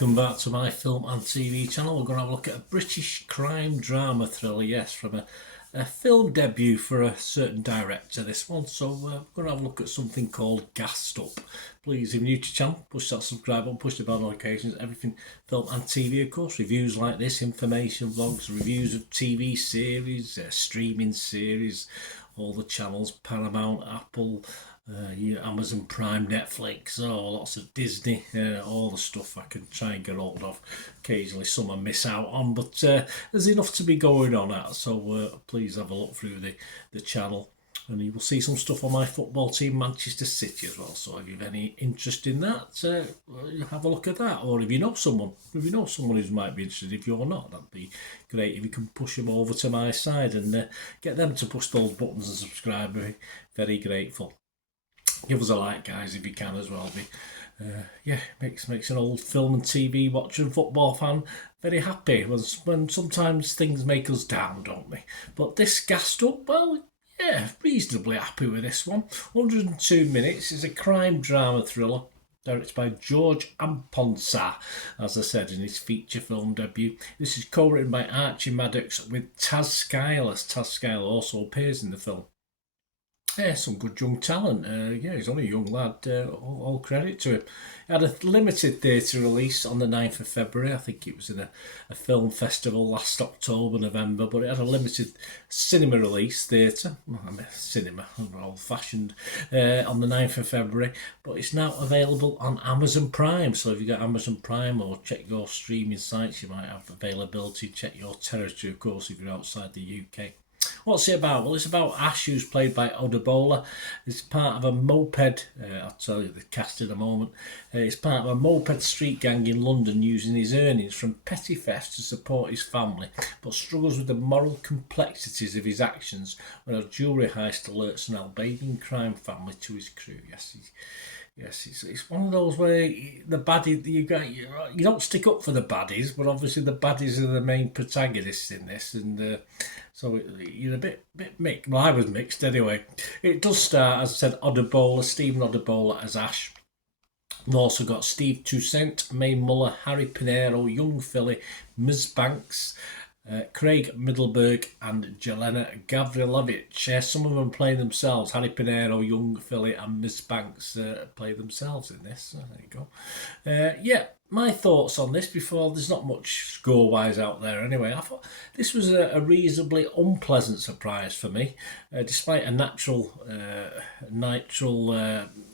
welcome back to my film and TV channel. We're going to have a look at a British crime drama thriller, yes, from a film debut for a certain director, this one. So we're going to have a look at something called Gassed Up. Please, if you're new to the channel, push that subscribe button, push the bell notifications, everything film and TV, of course. Reviews like this, information vlogs, reviews of TV series, streaming series, all the channels, Paramount, Apple, Amazon Prime, Netflix, lots of Disney, all the stuff I can try and get hold of. Occasionally some I miss out on, but there's enough to be going on at, so please have a look through the channel, and you will see some stuff on my football team, Manchester City, as well. So if you've any interest in that, have a look at that. Or if you know someone who might be interested, if you're not, that'd be great if you can push them over to my side and get them to push those buttons and subscribe. Very grateful. Give us a like, guys, if you can as well. Makes an old film and TV watcher and football fan very happy when sometimes things make us down, don't they? But this Gassed Up, well, yeah, reasonably happy with this one. 102 minutes is a crime drama thriller directed by George Amponsa, as I said, in his feature film debut. This is co-written by Archie Maddox with Taz Schuyler. Taz Schuyler also appears in the film. Yeah, some good young talent. He's only a young lad. All credit to him. He had a limited theatre release on the 9th of February. I think it was in a film festival last October, November, but it had a limited cinema release, theatre. Cinema, old-fashioned, on the 9th of February. But it's now available on Amazon Prime. So if you got Amazon Prime, or check your streaming sites, you might have availability. Check your territory, of course, if you're outside the UK. What's it about? Well, it's about Ash, who's played by Odebola. It's part of a moped, I'll tell you the cast in a moment. It's part of a moped street gang in London, using his earnings from petty theft to support his family, but struggles with the moral complexities of his actions when a jewellery heist alerts an Albanian crime family to his crew. Yes, it's one of those where the baddie, you don't stick up for the baddies, but obviously the baddies are the main protagonists in this, and so you're a bit mixed. Well, I was mixed anyway. It does start, as I said, Stephen Odebola as Ash. We've also got Steve Toussaint, May Muller, Harry Pinero, Young Philly, Ms. Banks, Craig Middleberg and Jelena Gavrilovic. Some of them play themselves. Harry Pinero, Young Philly and Miss Banks play themselves in this. There you go. My thoughts on this before, there's not much score-wise out there anyway. I thought this was a reasonably unpleasant surprise for me, despite a natural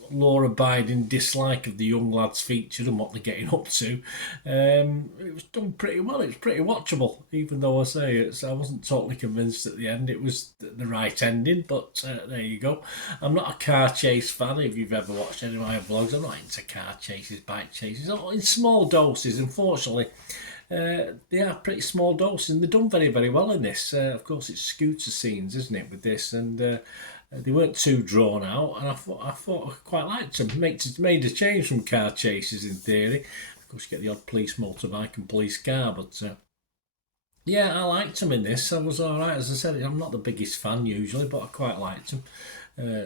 law-abiding dislike of the young lads featured and what they're getting up to. It was done pretty well. It was pretty watchable, even though I wasn't totally convinced at the end it was the right ending, but there you go. I'm not a car chase fan. If you've ever watched any of my vlogs, I'm not into car chases, bike chases, in small doses, unfortunately. They are pretty small doses, and they're done very, very well in this. Of course, it's scooter scenes, isn't it, with this, and they weren't too drawn out, and I thought I quite liked them. Made a change from car chases in theory. Of course, you get the odd police motorbike and police car, but I liked them in this. I was all right. As I said, I'm not the biggest fan usually, but I quite liked them.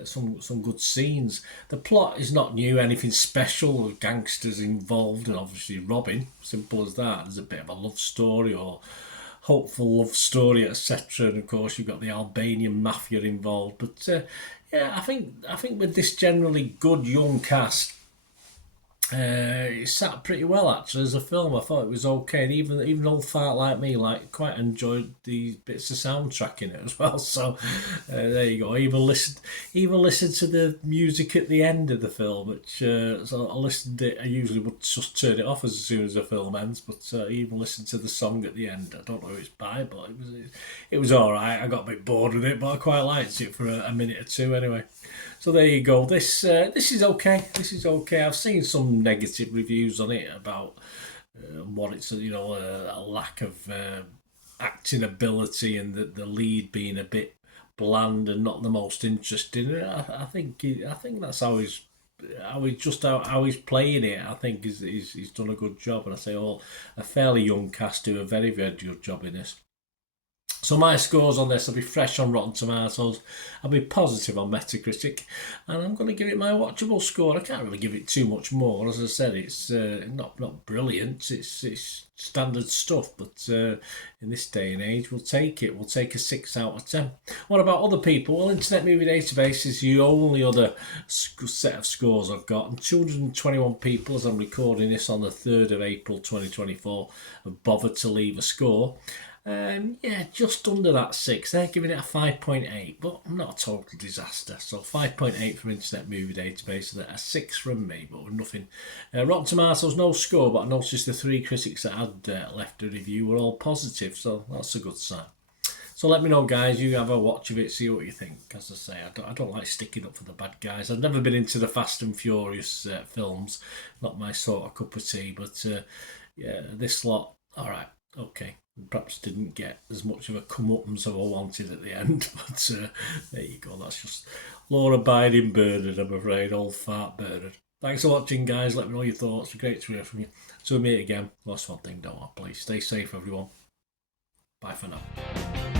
Some good scenes. The plot is not new, anything special. Gangsters involved, and obviously robbing. Simple as that. There's a bit of a love story or hopeful love story, etc. And of course, you've got the Albanian mafia involved. But I think with this generally good young cast, it sat pretty well actually as a film. I thought it was okay, and even old fart like me quite enjoyed the bits of soundtrack in it as well. So there you go. I even listened to the music at the end of the film, which so I listened to it. I usually would just turn it off as soon as the film ends, but I even listened to the song at the end. I don't know who it's by, but it was all right. I got a bit bored with it, but I quite liked it for a minute or two anyway. So there you go. This is okay. This is okay. I've seen some negative reviews on it about what it's a lack of acting ability, and the lead being a bit bland and not the most interesting. I think that's how he's playing it. I think he's done a good job, and I say a fairly young cast do a very, very good job in this. So my scores on this will be fresh on Rotten Tomatoes, I'll be positive on Metacritic, and I'm going to give it my watchable score. I can't really give it too much more. As I said, it's not brilliant. It's standard stuff, but in this day and age, we'll take it. We'll take a 6 out of 10. What about other people? Well, Internet Movie Database is the only other set of scores I've got, and 221 people, as I'm recording this on the 3rd of April 2024, have bothered to leave a score. Yeah, just under that 6. They're giving it a 5.8, but not a total disaster. So 5.8 from Internet Movie Database, and a 6 from me, but nothing. Rotten Tomatoes, no score, but I noticed the 3 critics that had left a review were all positive, so that's a good sign. So let me know, guys. You have a watch of it, see what you think. As I say, I don't like sticking up for the bad guys. I've never been into the Fast and Furious films, not my sort of cup of tea. But yeah, this lot, all right, okay. Perhaps didn't get as much of a comeuppance as I wanted at the end, but there you go. That's just law-abiding Bernard, I'm afraid, old fart Bernard. Thanks for watching, guys. Let me know your thoughts. It's great to hear from you. Till we meet again. Last one thing, don't I? Please stay safe, everyone. Bye for now.